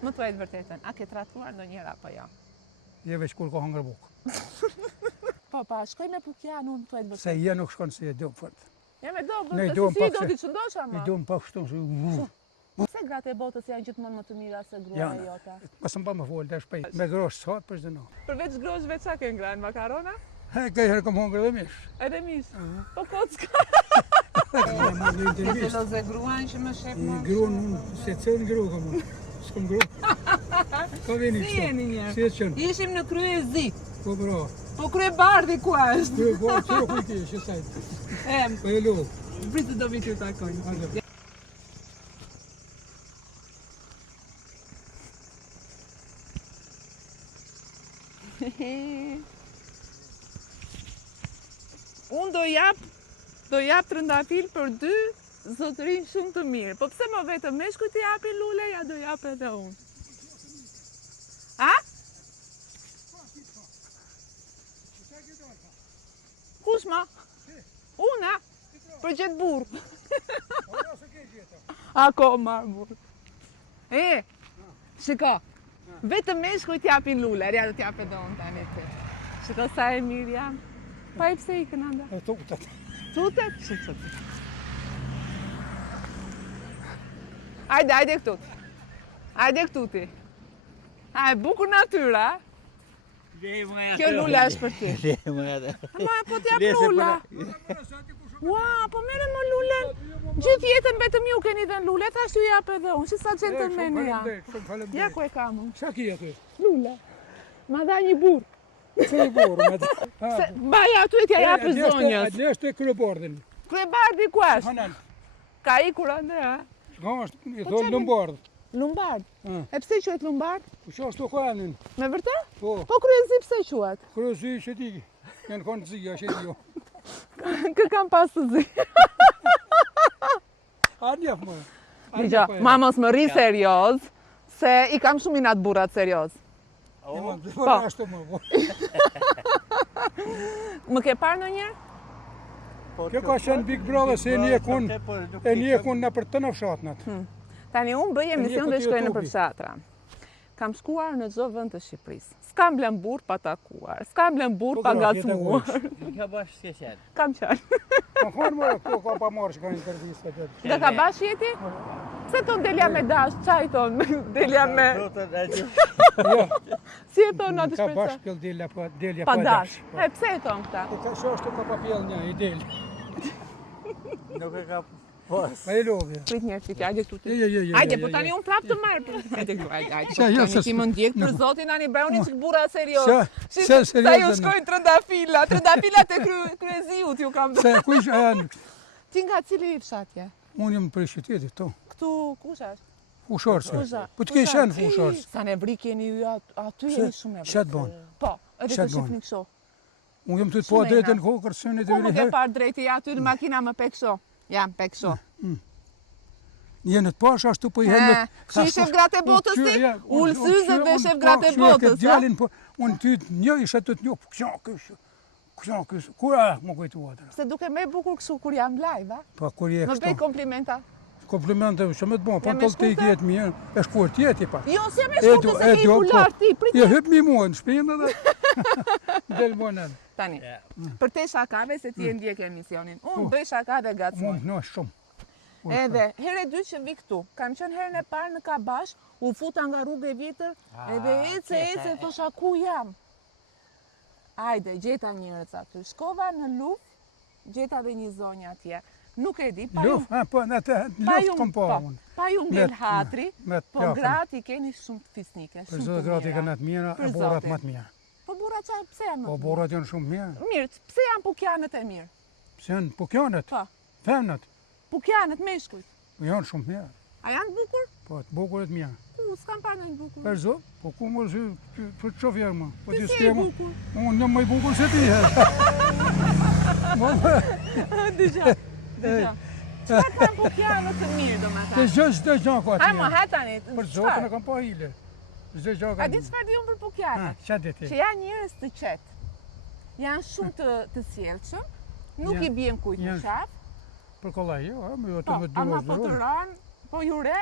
Më thuaj të vërtetën, a ke tratuar ndonjëherë apo jo? Je veç kur ka hëngër bukë. Po, shkoj me Pukjan, unë thuaj të vërtetën. Se je nuk shkon se je do fort. Ja me do, Ne bërë, duam si pak do se- t'i qëndosh ama? I duam pak kështu se Se gratë e botës janë gjithmonë më të mira se gruaja Janë. jota? mos më pa më fol dash shpejt. Me grosh sot për çdo. Përveç groshve qa ke ngrajnë, makarona? Ka herë kam hëngër dhe mish. Edhe mish. Po kocka. Në Ke loze gruan që më shep më? gruan unë se cën gru kam unë. S'kam gru. Ka vini Si jeni njerë? Si e qen. Ishim në kryezi. Po bro. Po krye bardhi ku është? Ty po çu ku ti je sajt. Po e lu. Pritë do vi t'ju takojnë. Unë do jap trëndafil për 2 zotërinj shumë të mirë. Po pse më vetëm meshkujt i japi lule, ja do jap edhe unë. A? Kush ma? Unë, a? Për gjetë burë. Ako marë burë. E, shiko, vetëm meshkujt japin lule, ja do t'jap edhe unë tani ti. Shiko sa e mirë jam. Pa i pse i kënanda? Tutet. Tutet? Tutet. Hajde këtu. Hajde këtu ti. A, e bukur natyra, a? Kjo lula është për ti. Ma, po t'jap lula. Ua, po mere më lulen. Gjithë jetën betëm ju keni dhe në lule, tash ju jap edhe unë, që sa gentlemane ja. Ja ku e kam unë. Qa ki aty? Lula. Ma dha një burë. Se i burë me të. Baja aty t'ja japë zonjës. Adje është e kryebordin. Kryebardi ku është? Hanan. Ka ikur ande, a? Ka është, i thonë Lombard. Lumbard. Ah. E pse quhet Lumbard? Po që ashtu ka anin. Me vërtet? Po, Po kryezi pse quhet? kryezi që ti. Janë konë të zija, që ti jo. Kë kam pas të zi. A njef më. Dija, ma mos më rri serioz, se i kam shumë inat burrat serioz. Po, ashtu më. Po. Më ke parë ndonjëherë? Kjo ka qenë Big Brother se e njekun në për të në fshatnat. Tani unë bëj emision ku dhe ti shkoj në YouTube-i. përfshatra. Kam shkuar në çdo vend të Shqipërisë. S'kam blen burr pa takuar, s'kam blen burr pa ngacmuar. Ka bash s'ke qenë. Kam qenë. Ka thonë më, këto ka pa marrë që ka intervjista të. Dhe ka bash jeti? Pse ton delja me dash, çaj ton delja me... Si e ton atë Ka shpreca? bashkë këll delja Pa dash. E pse e ton këta? Ka që ashtu ka papjell një, i del. Nuk e ka pas. Pa e lovje. Prit njerë që hajde këtu ti. Je. Hajde, po tani unë prap të marrë. Hajde këtu, hajde. Qa, jo, Tani se ti më ndjek për zotin, ani bëuni çik burra serios. Se Sa serios. ju shkojnë trëndafilat e kryeziut ju kam Se ku ishë janë? Ti nga cili fshatje? Unë jam për qytetit, to. Këtu kush është? Fusharëse. Kusha. Po të ke shenë fusharës. Sa ne vri keni ju aty jeni shumë e vri. Qatë bon. Po, edhe Qatë të shifni kështu. Unë jam të po Shumë e drejtën ina. kokër sënit e Ku më ke veri parë drejti aty në makina më pekso? Jam pekso. Jenë të pash ashtu po i henë. Kështu i shef gratë e botës ti? Ullë syzët dhe shef gratë e botës, Këtë djalin, po, unë ty një ishe të një, kësha kësë, ku e më kujtu atër? Se duke me bukur kështu kur jam live, a? Pa kur je Më bëj kështu, komplimenta. komplimente që me të bon, pa Jam e tëllë të i shkurtër? kjetë mirë, e shkurë tjeti pa. Jo, si jam e shkurtër se ke i pular ti, Je prit hyp mi mua në shpinë dhe del monën. tani. Për te shakave se ti e ndjek emisionin. Unë bëj shaka dhe gacmoj. Mund në shumë. Edhe, herë e dytë që vi këtu, kam qenë herën e parë në Kabash, u futa nga rrugë e vjetër, edhe ece, thosha ku jam. Ajde, gjeta njerëz aty. Shkova në luft, gjeta dhe një zonjë atje. Nuk e di, pa ju Luft, po në të luft kom pa unë. pa ju ngel hatri, Me të po plakën. gratë i keni shumë të fisnike, Për shumë zotë të gratë i mira. kanë të mira, Për e borat zotin. më të mira. Po burra çaj pse janë më Po të mirë? borat janë shumë mirë. Mirë, pse janë pukjanët e mirë? Pse janë pukjanët, Po, femnët, pukjanët meshkujt. po janë shumë mirë. A janë bukur? Po të bukurit mirë. Ku, s'kam parë ndonjë bukur. Për zo, po ku më zy, për të qofjerë më. Po Ti ti si e s'kema, bukur? unë jam më i bukur se ti herë. Dëgja. Çfarë kanë pukjanët të mirë Të domethënë? gjë gjë ka Hajmo, atje. ha tani. Për zotën e kam pa hile. Çdo gjë ka. A di çfarë di unë për pukjanët? Qa di ti? Që janë njerëz të qetë. Janë shumë të sjellshëm, nuk Janë- i bien kujt në janë- shaf. Për kollaj, jo, më jo të Po, më ama durosh po të dorë. ranë, po ju re,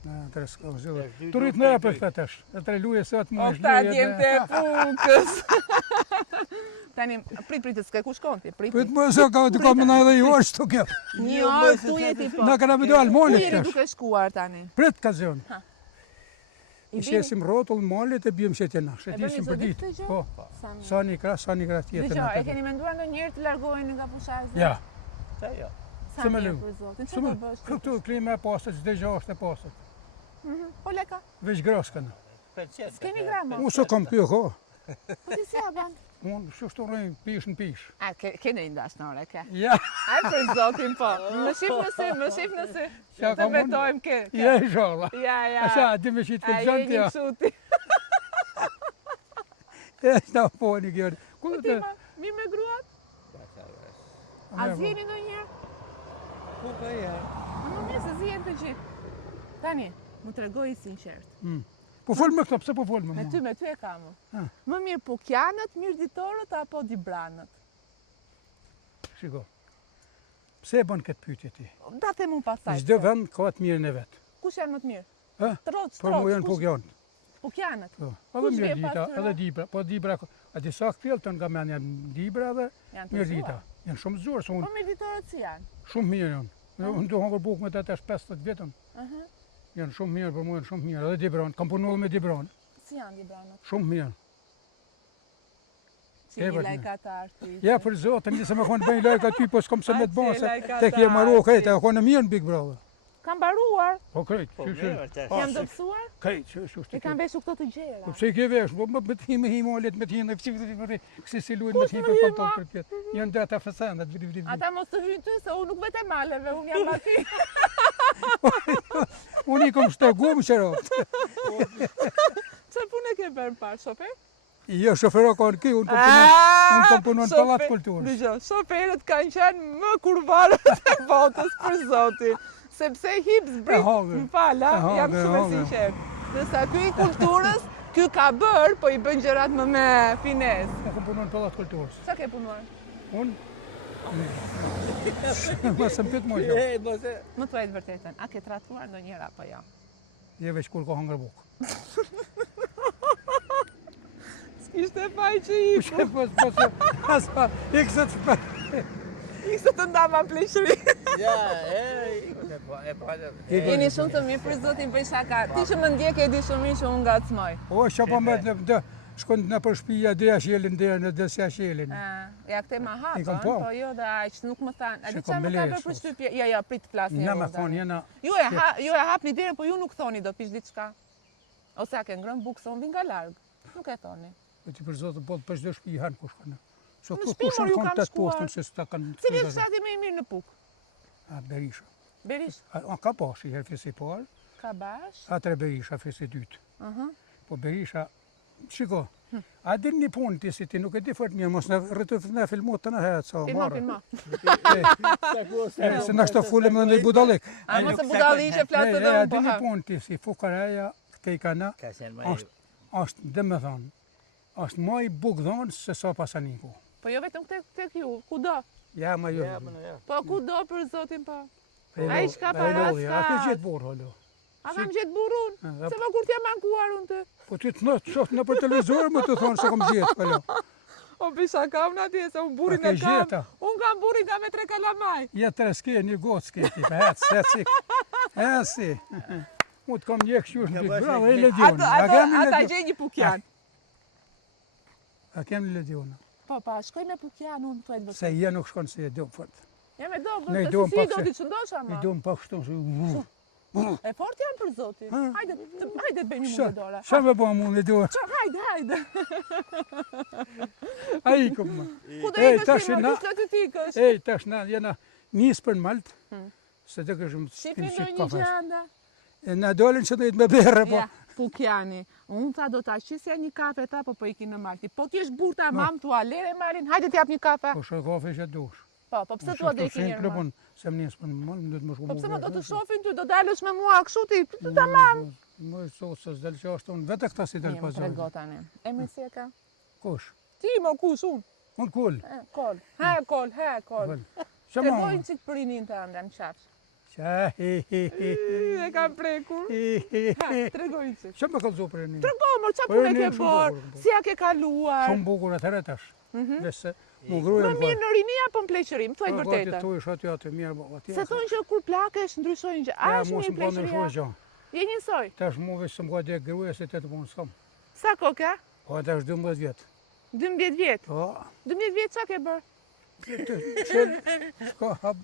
Atëre s'ka zhjë. Të rritë në e për këtë tash. Atëre luje sot më O, ta djem të pukës. Tani, prit, s'ke ku shkon ti, prit. Prit më se ka të kam në edhe ju është të kjo. Një orë tu jeti po. Na kana me do Ku almonit jeri tash. duke shkuar tani? Prit ka zhjën. I I shesim rotull malit e bjem shetja na. E bëni Shetisim për çdo ditë ditë. këtë gjë? Po. Sa Sa një gra tjetër. Dëgjoj, e keni menduar ndonjëherë të largoheni nga pushazja? Ja. Ta jo. Sa se me mirë lë. për zotin, Se çfarë më do bësh? këtu klima e pasët, çdo gjë është e pasët. Po leka, Veç groskën. s'keni grama. Unë s'o kam kjo ko. Po ti si ja ban? Unë shtu rrëjnë pish në pish. A, kene i ndashnore, ke? Ja. Aj për zotin po, më shif nëse, Ja, të kam unë. betojmë ke. Ja i sholla. Ja. Asha, di me qitë A, për je gjënë një ja. këshuti. E, s'na po një kjo. Ku Po ti ma, mi me gruat? A zjeni ndonjëherë? Ku ka ja? Më mirë se zjen të gjithë. Tani, më tregoj i sinqert. Po fol me këto, pse po fol me Me mua? ty e kam. Ah. Më mirë pukjanët, mirëditorët apo dibranët? Shiko. Pse e bën këtë pyetje ti? Da them unë pastaj. Çdo vend ka të mirën e vet. Kush janë më të mirë? Ë? Troc, Po mu janë pugjon. Pukjanët. Po. Kush Edhe vje mirë pas dita, tyre? edhe dibra, po dibra, a disa kthjellton nga men janë dibra dhe Janë të mirë dita. zuar. Janë shumë zgjuar, se Po unë mirëditorët si janë? shumë mirë janë. Unë do hongër bukë me të tash 50 vjetën. Aha. Janë shumë mirë, për mua janë shumë mirë. Edhe dibron, kam punuar me dibron. Si janë dibranët? Shumë mirë. Si një Ebert, lajkatar ti. Ja për zotën, nisë me konë bëjnë lajka ty, po s'kom se me të A, bënë, si se lajka tek je maru ta, krejt, si. e konë mirë në Big Brother. Kam baruar, Po krejt, Po që mirë është. jam dobësuar, krejt, që e kam beshu këto të gjera. Po pse i ke vesh, po me të himë himolet, me të himë, kësi si luajnë me Kush të himë më për himo? palton për pjetë. Janë dhe ata fasandat, vri. Ata mos të hynë ty, se unë nuk vete maleve, unë jam aty. Unë i kom shtagu më qërot. Që punë e ke bërë parë, shofer? Jo, shofero ka në ki, unë kom punuar në Pallat Kulturës. Dëgjoj, shoferët kanë qenë më kurvarët e botës për zotin. Sepse hip zbrit, hangër. më fala, E jam hangër, shumë e hangër. sinqert. Ndërsa ky i kulturës, ky ka bërë, po i bën gjërat më me finesë. Unë kom punuar në Pallat Kulturës. Sa ke punuar? Unë? Më së mpyt më jo. E, mos e. Më thuaj të vërtetën, a ke tratuar ndonjëherë apo jo? Je veç kur ka hangër bukë. S'kishte faj që i Pushe, aspa, i kësët shpa. se të ndama pleqëri. Ja, e po. Jeni shumë të mirë për zotin bëj shaka. Ti që më ndjek e di shumë mirë që unë ngacmoj. O, që po me të shkon në për shpija, dhe ashelin, dhe në dhe si ashelin. Ja këte ma I kam hapën, po. po jo dhe aq, nuk më thanë. A di Se qa kom më me ka leje bërë për sot. shtypje? Ja, prit të flas një Në me orë, thonë, tani. jena... Ju e hapni derën, po ju nuk thoni do pish diçka. Ose a ke ngrënë bukë se unë vin nga larg. Nuk e thoni. Po ti për zotë, po për çdo shtëpi hanë kush kanë. So Në ku shtëpi, kush mor, ju kanë kam të shkuar. postën se s'ta kanë. Cili është fshati më i mirë në Puk? A Berisha. Berish, A ka pas i herë fesi parë, Kabash. atre Berisha fesi dytë. Aha. Po Berisha, shiko, a din një punë ti si ti nuk e di fort mirë, mos na filmo të na herë sa Filma, marrë. filma. Se na shto fulem në një budallek. A mos e budalli ishe flasë dhe A unë di po një ha. punë ti si fukaraja këtej kana, Ka qenë më është dhe me thonë, është më i bukdhon se sa pasaniku. Po jo vetëm tek ju, kudo. Ja, ma jo. Po kudo për zotin po. E Ai lo- shka e para lodhi, A ke s'ka. gjithë burë, halo. A kam gjetë burun? E, Se po kur t'jam ankuar unë të. Po ti të shoft në për televizor më të thonë se kam gjithë, halo. O pisha kam në atje, se unë burin A ke e kam. gjeta? Unë kam burin nga me 3 kalamaj. Ja të reske, një gotë s'ke ti, pa heci. Mu të kam një këshur në bikë, bravo, e ledion. Ata gjej një pukjan. A kem në ledion. Po, pa, shkoj me pukjan unë të e të Se vërtet. ja nuk shkon se e do fort. Jam e do, Ne i bërë, duam si pak do se- t'i qëndosh I ama. do më pak shton se... E fort janë për zotin. Hajde të bëjmë një mundë dora. Sa me bëma mu në ledion? Hajde. A i kom ma. Ku do Ej, i tash kështim, na- kush do t'i tikësh? Ej, tash na jena njës për në Maltë, se të këshëm të Shifin shpim do shqip një kafes. gjanda. E na dolin që dojtë me berë, po. Ja, pukjani. Unë tha do t'a qisja një kafe ta, po i ki në Malti. Po ti është burta mam, tua lere Malin, hajde t'jap një kafe. Po shë kafe që dush. Po pse tua dhe i ki njërë Po Malti? se më njës për në Maltë, më dhëtë më shku Po pse më do të shofin ty, do dalësh me mua kështu ti, të ta mam. Më sot se s'del që është unë vete këta si del Jem pazarë. tregotane. Emri si e ka? Kush? Ti më kush unë? Unë kull. Kol. Ha kol. Që ma Tregoj unë? një qik për rinin të ande, më qafsh. Që E kam prekur. Ha, tregoj që. Që më kalëzo për e një? Trego, mor, qa punë ke bërë? Si ja ke kaluar? Shumë bukur atëherë tash. Nëse më gruja Më mirë në rini apo në pleqërim, thuaj vërtetën. Tu ish aty aty mirë. Se thonë që kur plakesh ndryshojnë gjë. A është mirë pleqëria? Je njësoj? Tash mu veç se më ka dhe gruja se të punë s'kam. Sa koka? Po tash 12 vjetë. 12 vjetë? Po. 12 vjetë qa ke bërë? Shko hap,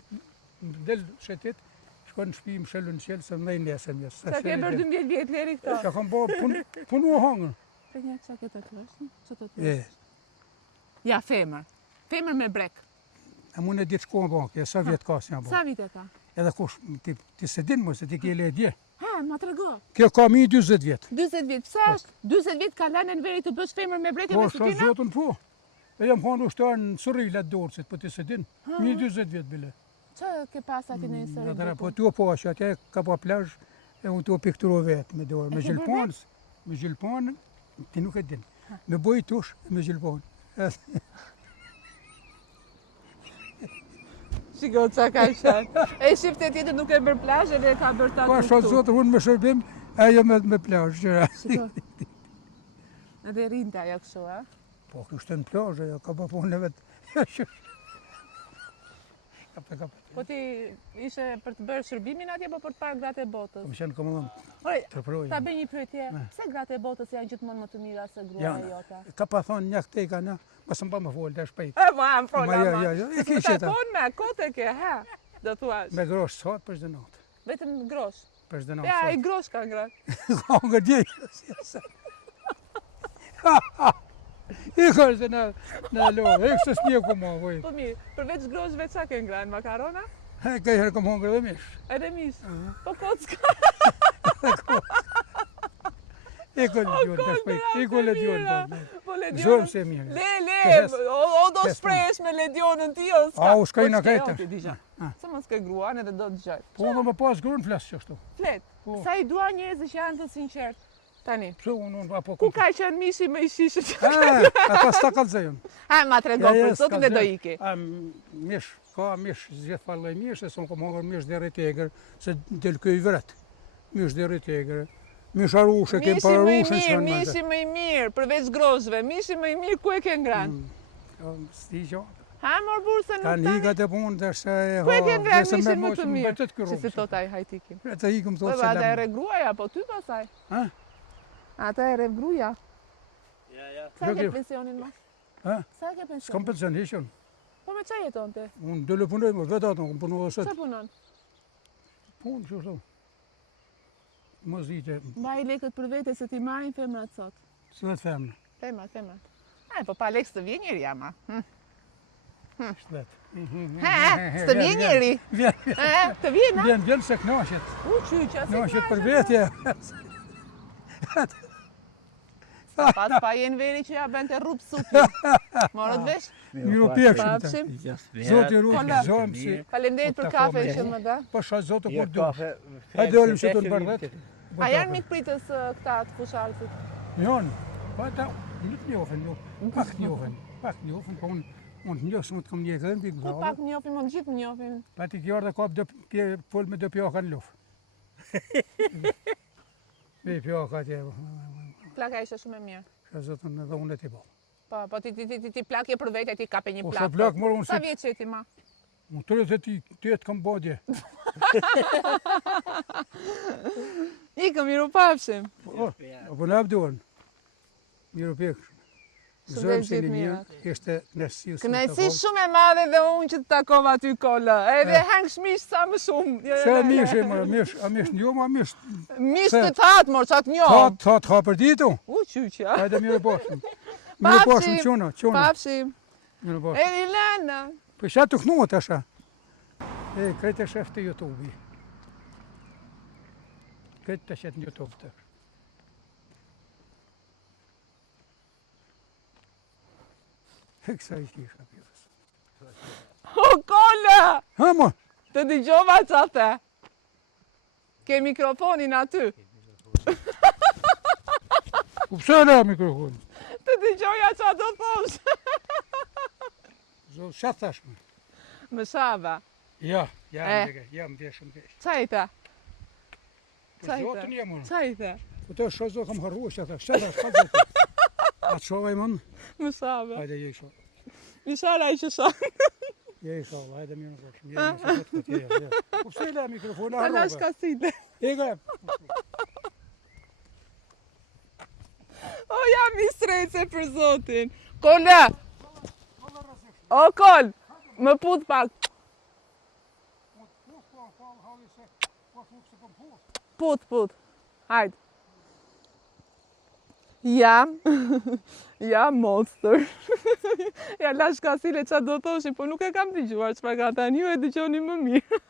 del shetit, shko në shpi më shëllu në qelë, se më dhej nesën jesë. Qa ke bërë 12 vjetë leri këto? Qa kam bërë punu o hangër. Të një qa ke të të është? Që të të Ja, femër. Femër me brek. E mune ditë shko në bankë, sa vjetë ka si nga Sa bankë. vite ka? Edhe kush, ti se din më, se ti kje le dje. Ha, ma të rego. Kjo ka mi 20 vjetë. 20 vjetë, pësa është? 20 vjetë ka lanë në veri të bësh femër me brek e Po, me shka sutina? zotën po. E jam hanë ushtarë në sërilat dorësit, po ti se din. Mi 20 vjetë bile. Që ke pas ati në sëri Atëra, po bukur? tu po ashtë, atje ka pa plazh, e unë tu pikturo vetë me dorë. Me ke bërë gjilponës, me gjilponë, ti nuk e din. Me boj tush, me gjilponë. Shiko qa ka shenë. E shifte tjetër nuk e bërë plazh edhe e ka bërë ta Pa shka zotë, unë me shërbim, ajo me plazh. Shiko. Edhe rinta ajo kështu, a? Po, kështë në plazh, ajo ka pa punë e vetë. Po ti ishe për të bërë shërbimin atje, po për të parë gratë e botës? Më shenë komandon, Ore, të projë. ta bëj një pyetje. Pse gratë e botës janë gjithmonë më të mira se gruaja Janë. jota? Ka pa thonë një këtej ka në, ma së mba më folë, të shpejt. E ma, më fola, Ma, ma. jo, e Se ki ta qeta. thonë me, kote ke, ha? Do thuash. Me grosh sot për shtë natë. Vetëm grosh. Për shtë Ja, i natë grosh ka ngratë. sot. Ka nga djejë. I ka shtë në lorë, e kështë s'nje ku ma, vojë. Po mirë, përveç groshve qa ke ngranë? Makarona? Ka herë kom hongër dhe mish. Edhe mish. Po kocka. E ko le djonë, të shpejt. I ko le djonë. Po ledionën. Zonë se mirë. Le, o do shpresh me ledionën ti, o s'ka. A, u shkaj në Po, s'ke, kajtër. o, ti digja. Se mos ke gruan edhe do të gjaj. Po, më pas grunë flasë që ashtu. Flet, Po. sa i dua njerëzit që janë të sinqert. Tani, Pse unë, apo ku ka qenë mishi me i shishë që... Ata s'ta kalzejën. Ha, ma trego për zotin dhe do iki. A, mish, ka mish, gjithë falloj mish, e son kom hongër mish dhe rritegër, se del këj vret. Mish dhe rritegër. Mish arushe, kem Mishi për më i arushe që mirë, kanë mishi më i mirë, përveç groshve, mishi më i mirë, ku e ke ngranë? Sti që, Ha, mor burë se nuk kanë tani? hikat e punë, dhe se e Ku e ke ngranë dhe se mishin më mos të më mirë? bërtet ky Që si rrugë. thot ai hajtikin? Ata hikëm Po, thotë se ata e lam. re gruaja, po ty pasaj? Ha? Ata e re gruaja? Ja. Sa ke Jo, pensionin ma? Ha? Sa ke pensionin? S'kam pension heqën. Po me qa jeton te? Unë dole punoj më vetë ato, unë punu dhe Qa sot. punon? Punë që shtu. Mos dite, Mbaj lekët për vete se ti marrin femrat sot. së dhe të themë, Femrat. Aj, po pa lekë së të vjen njëri ama. shtet. Së të vjen njëri. Të vjen, a? Vjen se knashet. U qyqa, se Knashet për vetje. Pas pa jenë veri që ja bën të rrupë supi. Morët vesh? Miru pjekshëm të. Papshim. Zoti rrugë, Kolla. zonë si. Falemderit për kafe që më dha. Po shaj zotë Jo, kur du. kafe. Hajde olim që të në bërdet. A janë mikë pritës këta të fushalësit? Jonë, po ata nuk njofen, pak njofen. Pak njofen, po unë të njohë së më të kom një këtë në pikë Ku pak njofin, më gjithë njofin. Pa ti kjarë dhe kap full me dë pjaka në lufë. Me pjaka atje. Plaka ishe shumë e mirë. Ka zotën edhe unë e ti po. Po ti plakje për vete, ti kape një Po plak. sa plak morë unë Sa se... vjetë që ti ma? Unë tërë të ti, të kam bodje. Ikë, miru papshim. Po në abduan. Miru pjekë. Shëndet Zëmë se gjithë një mirë, mirat. ishte nësi u Kënaqësi shumë e madhe dhe unë që të takova aty kolla. Edhe hang shmish sa më shumë. Se mish e mërë, a mish një, a mish... Mish të tatë, mor, qatë njo. Thatë ha për ditu. U qyqja. Hajde mirë poshëm. Mirë poshëm quna. Papshim. Mirë poshëm. Eri Lena. Po isha të kënu të asha. E, krejtë e shef të YouTube-i. Krejtë të shetë në YouTube të. E kësa ishtë isha pjës. O, kolla! Ha, mo! Të dëgjova qa the. Ke mikrofonin aty. U pëse la mikrofon? Të dëgjoja qa do thosh. Zot, shatë thashme. Më shava. Ja, jam veshëm keq. Qa i tha? Për zotën jam unë. Qa i tha? Po të shozo kam harruar që ata. Shëta, shka zotë. Atë shovaj mën? Më shabe. Hajde je i shoh. Mi shara i që shabe. Je i shoh, hajde mirë në koshëm. Je i shoh këtë këtë. Po pse la mikrofon Ta harrova? lash kasile. Ega. O, jam i strejse për zotin. Kolla! O, kol! Më put pak. Put. Hajde. Jam monster. Ja lash kasile qa do thoshin, po nuk e kam dëgjuar çfarë ka thënë, ju e dëgjoni më mirë.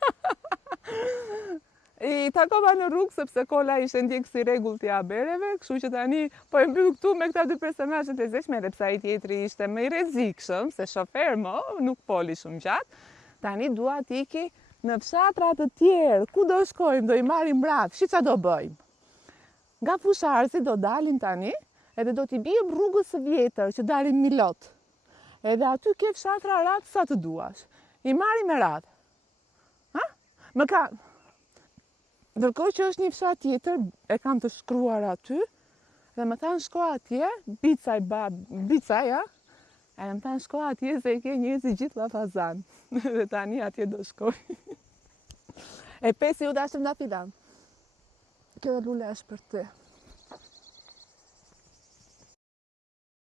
I takova në rrugë sepse Kolla ishte ndjekës i rregullt i abereve, kështu që tani po e mbyll këtu me këta dy personazhet e zeshme, edhe pse ai tjetri ishte më i rrezikshëm, se shofer më, nuk poli shumë gjatë. Tani dua t'iki në fshatra të tjerë, ku do shkojmë, do i marrim mbrap, shi qa do bëjmë. Nga Fusharësi do dalim tani, edhe do t'i bijëm rrugës së vjetër, që dalim Milot. Edhe aty ke fshatra ratë sa të duash. I marrim me ratë. Ha? Më ka... Ndërkohë që është një fshat tjetër, e kam të shkruar aty, dhe më thanë shko atje, Bicaj, ja? E më thanë shko atje se ke njerëzi gjithë Llafazan. Dhe tani atje do shkoj. E pesi u dashëm nga filan. Kjo lule është për te.